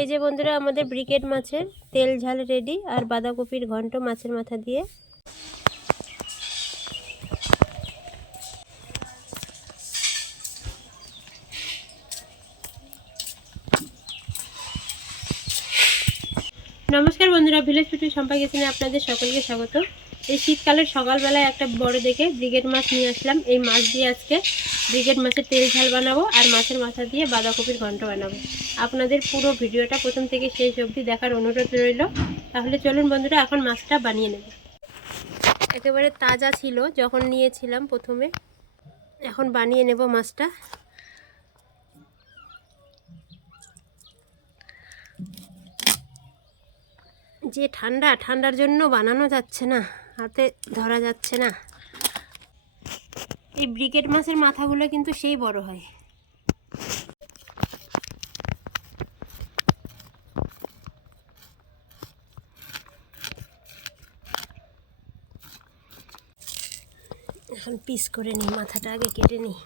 এই যে বন্ধুরা, আমাদের ব্রিকেট মাছের তেল ঝাল রেডি আর বাঁধাকপির ঘন্ট মাছের মাথা দিয়ে। নমস্কার বন্ধুরা, ভিলেজ ফুটি সম্পর্কে গেছিনে আপনাদের সকলকে স্বাগত। এই শীতকালের সকালবেলায় একটা বড় দেখে ব্রিগেড মাছ নিয়ে আসলাম। এই মাছ দিয়ে আজকে ব্রিগেড মাছের তেল ঝাল বানাবো আর মাছের মাথা দিয়ে বাঁধাকপির ঘন্ট বানাবো। আপনাদের পুরো ভিডিওটা প্রথম থেকে শেষ অবধি দেখার অনুরোধ রইল। তাহলে চলুন বন্ধুরা, এখন মাছটা বানিয়ে নেব। একেবারে তাজা ছিল, যখন নিয়েছিলাম প্রথমে। এখন বানিয়ে নেব মাছটা। যে ঠান্ডা, ঠান্ডার জন্য বানানো যাচ্ছে না, হাতে ধরা যাচ্ছে না। এই ব্রিকেট মাছের মাথাগুলো কিন্তু সেই বড় হয়। এখন পিস করে নিই মাথাটা আগে কেটে নিই।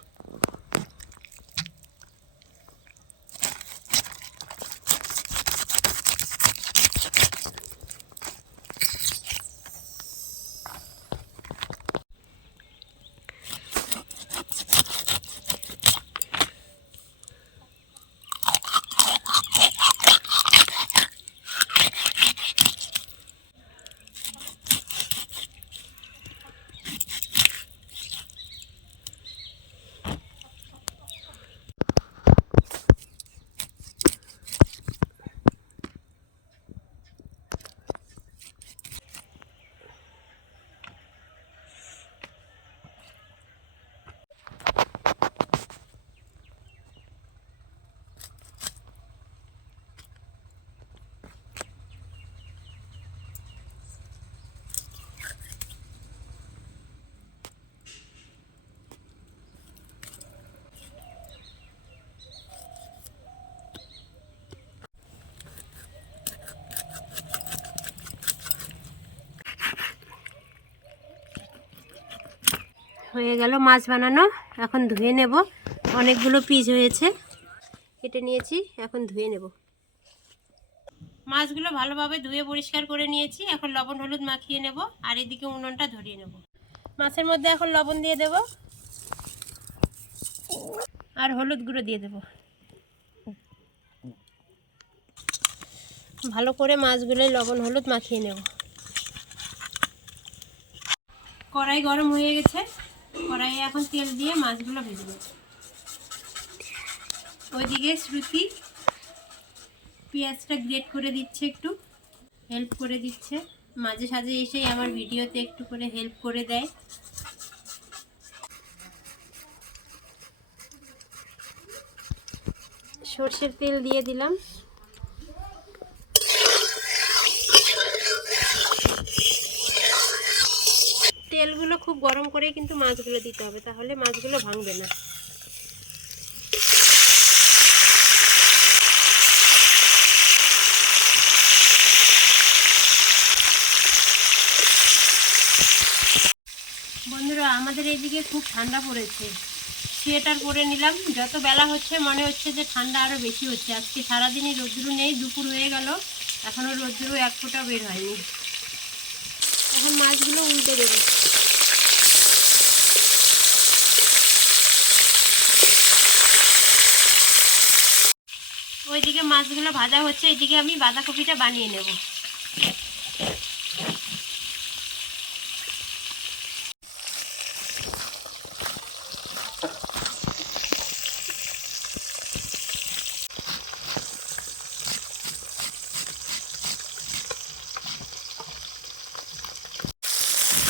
হয়ে গেল মাছ বানানো। এখন ধুয়ে নেব। অনেকগুলো পিস হয়েছে। কেটে নিয়েছি, এখন ধুয়ে নেব। মাছগুলো ভালোভাবে ধুয়ে পরিষ্কার করে নিয়েছি। এখন লবণ, হলুদ মাখিয়ে নেব। আর এদিকে উনুনটা ধরিয়ে নেব। মাছের মধ্যে এখন লবণ দিয়ে দেব। আর হলুদ গুঁড়ো দিয়ে দেব। ভালো করে মাছগুলোই লবণ, হলুদ মাখিয়ে নেব। কড়াই গরম হয়ে গেছে। কড়াইয়ে এখন তেল দিয়ে মাছগুলো ভেজে নেব। ওইদিকে শ্রুতি পেঁয়াজটা গ্রেট করে দিচ্ছে একটু, হেল্প করে দিচ্ছে। মাঝে সাঝে এসেই আমার ভিডিওতে একটু করে হেল্প করে দেয়। সর্ষের তেল দিয়ে দিলাম। গরম করে কিন্তু মাছগুলো দিতে হবে, তাহলে মাছগুলো ভাঙবে না। বন্ধুরা, আমাদের এইদিকে খুব ঠান্ডা পড়েছে। সোয়েটার পরে নিলাম। যত বেলা হচ্ছে, মনে হচ্ছে যে ঠান্ডা আরও বেশি হচ্ছে। আজকে সারাদিনই রোদ্রু নেই, দুপুর হয়ে গেল। এখনও রোদ্রু এক ফোঁটা বের হয়নি। এখন মাছগুলো উল্টে দেবো। ওইদিকে মাছগুলো ভাজা হচ্ছে, এদিকে আমি বাঁধাকপিটা বানিয়ে নেব।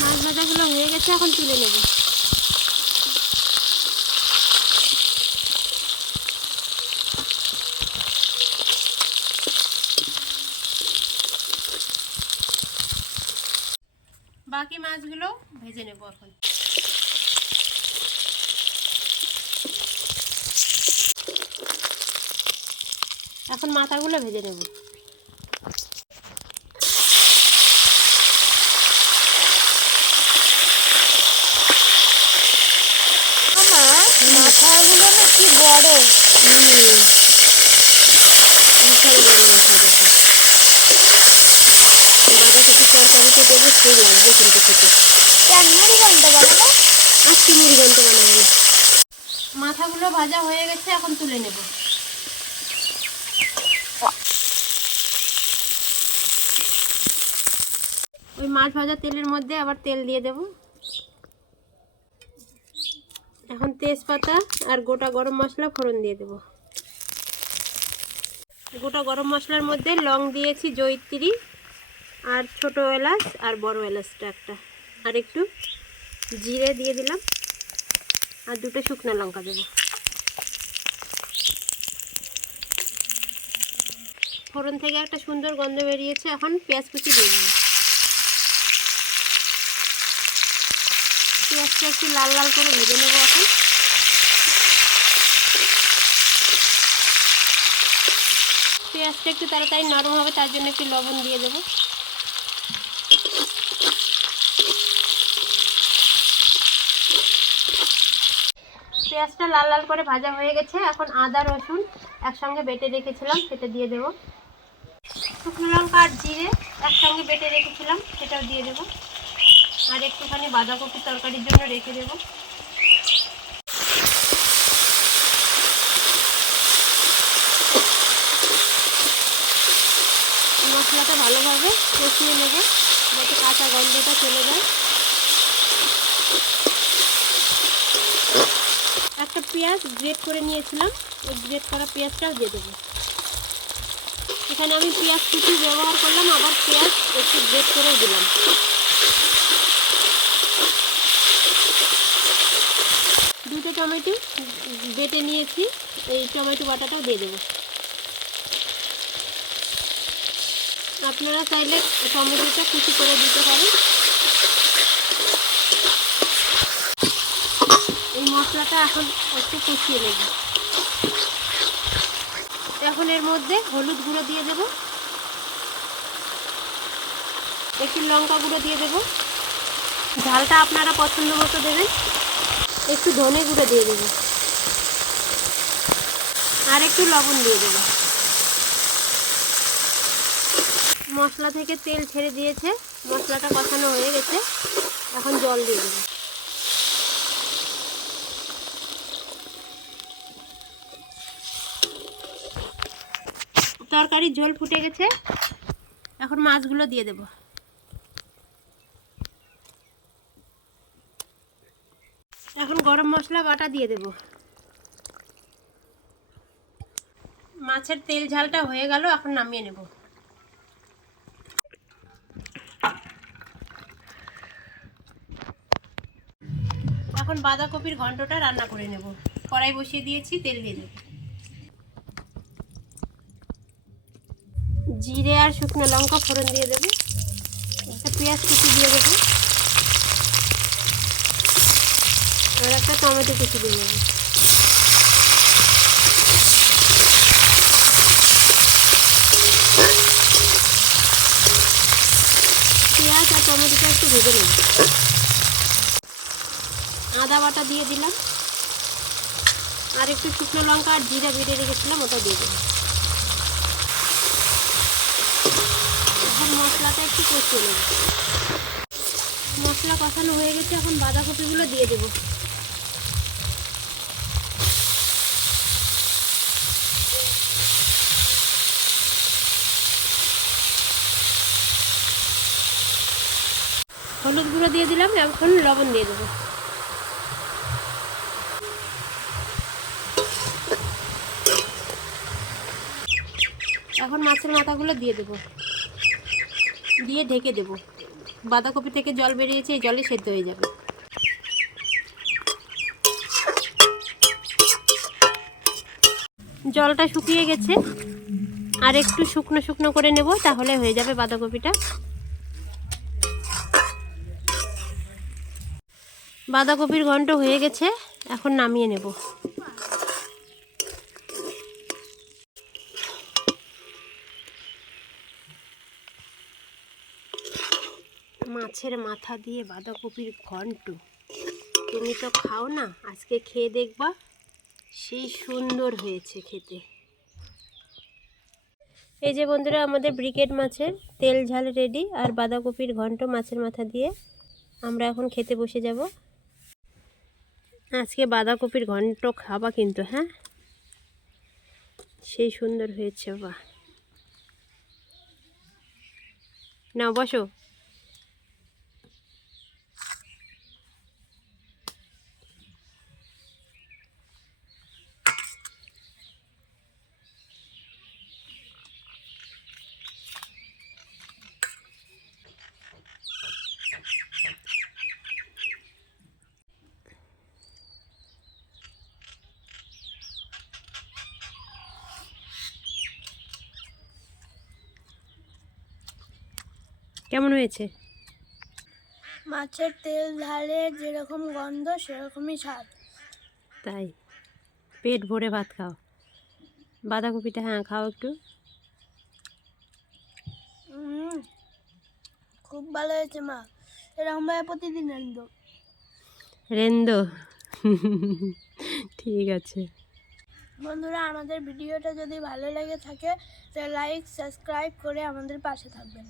মাছ ভাজাগুলো হয়ে গেছে, এখন তুলে নেব। মাছগুলো ভেজে নেব এখন। এখন মাথাগুলো ভেজে নেব। মাথাগুলো না কি বড় বিশাল বড় মাছ। সেই লাগবে কিন্তু খেতে কেন মুড়ি ঘন্ট বানাবো আর কি মুড়ি ঘন্ট বানাবো মাথাগুলো ভাজা হয়ে গেছে, এখন তুলে নেব। ওই মাছ ভাজা তেলের মধ্যে আবার তেল দিয়ে দেব। এখন তেজপাতা আর গোটা গরম মশলা ফোড়ন দিয়ে দেব। গোটা গরম মশলার মধ্যে লং দিয়েছি জয়িত্রী। আর ছোট এলাচ আর বড় এলাচটা একটা। আর একটু জিরে দিয়ে দিলাম। আর দুটো শুকনো লঙ্কা দেবো। ফোড়ন থেকে একটা সুন্দর গন্ধ বেরিয়েছে। এখন পেঁয়াজ কুচি দিয়ে দেবো পেঁয়াজটা একটু লাল লাল করে ভেজে নেব এখন। পেঁয়াজটা একটু তাড়াতাড়ি নরম হবে, তার জন্য একটু লবণ দিয়ে দেবো। পেঁয়াজটা লাল লাল করে ভাজা হয়ে গেছে। এখন আদা, রসুন একসঙ্গে বেটে রেখেছিলাম, সেটা দিয়ে দেবো। শুকনো লঙ্কা আর জিরে একসঙ্গে বেটে রেখেছিলাম, সেটাও দিয়ে দেবো। আর একটুখানি বাঁধাকপি তরকারির জন্য রেখে দেবো। মশলাটা ভালোভাবে কষিয়ে নেবে, যাতে কাঁচা গন্ধটা চলে যায় একটা পেঁয়াজ গ্রেট করে নিয়েছিলাম, ওই গ্রেট করা পেঁয়াজটাও দিয়ে দেবো। এখানে আমি পেঁয়াজ কুচি ব্যবহার করলাম, আবার পেঁয়াজ একটু গ্রেট করেও দিলাম। দুটো টমেটো বেটে নিয়েছি, এই টমেটো বাটাটাও দিয়ে দেবো। আপনারা চাইলে টমেটোটা কুচি করে দিতে পারেন এই মশলাটা এখন একটু কষিয়ে নেব। এখন এর মধ্যে হলুদ গুঁড়ো দিয়ে দেব। একটু লঙ্কা গুঁড়ো দিয়ে দেব। ঝালটা আপনারা পছন্দ মতো দেবেন। একটু ধনে গুঁড়ো দিয়ে দেব। আর একটু লবণ দিয়ে দেব। মশলা থেকে তেল ছেড়ে দিয়েছে। মশলাটা কষানো হয়ে গেছে। এখন জল দিয়ে দেবো। তরকারির ঝোল ফুটে গেছে। এখন মাছগুলো দিয়ে দেব। এখন গরম মশলা বাটা দিয়ে দেব। মাছের তেল ঝালটা হয়ে গেল, এখন নামিয়ে নেব। এখন বাঁধাকপির ঘন্টটা রান্না করে নেব। কড়াই বসিয়ে দিয়েছি, তেল দিয়ে দেবো। জিরে আর শুকনো লঙ্কা ফোড়ন দিয়ে দেবো। একটা পেঁয়াজ কুচি দিয়ে দেবো। আর একটা টমেটো কুচি দিয়ে দেবো। পেঁয়াজ আর টমেটোটা একটু ভেজে নেব। আদা বাটা দিয়ে দিলাম। আর একটু শুকনো লঙ্কা আর জিরা বেটে রেখেছিলাম, ওটা দিয়ে দেবো এখন মশলাটা একটু কষিয়ে নেব। মশলা কষানো হয়ে গেছে, এখন বাঁধাকপিগুলো দিয়ে দেব। হলুদ গুঁড়ো দিয়ে দিলাম, এখন লবণ দিয়ে দেবো। এখন মাছের মাথাগুলো দিয়ে দেবো। দিয়ে ঢেকে দেব। বাঁধাকপি থেকে জল বেরিয়েছে, এই জলে সেদ্ধ হয়ে যাবে। জলটা শুকিয়ে গেছে। আর একটু শুকনো শুকনো করে নেব, তাহলে হয়ে যাবে বাঁধাকপিটা। বাঁধাকপির ঘন্ট হয়ে গেছে, এখন নামিয়ে নেব। মাছের মাথা দিয়ে বাঁধাকপির ঘন্ট। তুমি তো খাও না, আজকে খেয়ে দেখবা সেই সুন্দর হয়েছে খেতে। এই যে বন্ধুরা, আমাদের ব্রিকেট মাছের তেল ঝাল রেডি আর বাঁধাকপির ঘন্ট মাছের মাথা দিয়ে আমরা এখন খেতে বসে যাব। আজকে বাঁধাকপির ঘন্ট খাবা কিন্তু হ্যাঁ? সেই সুন্দর হয়েছে, বাহ। নাও, বসো। কেমন হয়েছে? মাছের তেল ঢালে যেরকম গন্ধ সেরকমই স্বাদ। তাই? পেট ভরে ভাত খাও। বাঁধাকপিটা হ্যাঁ খাও একটু। খুব ভালো হয়েছে মা। এরকম ভাবে প্রতিদিন আনব রেন্দো। ঠিক আছে। বন্ধুরা আমাদের ভিডিওটা যদি ভালো লেগে থাকে তাহলে লাইক সাবস্ক্রাইব করে আমাদের পাশে থাকবেন।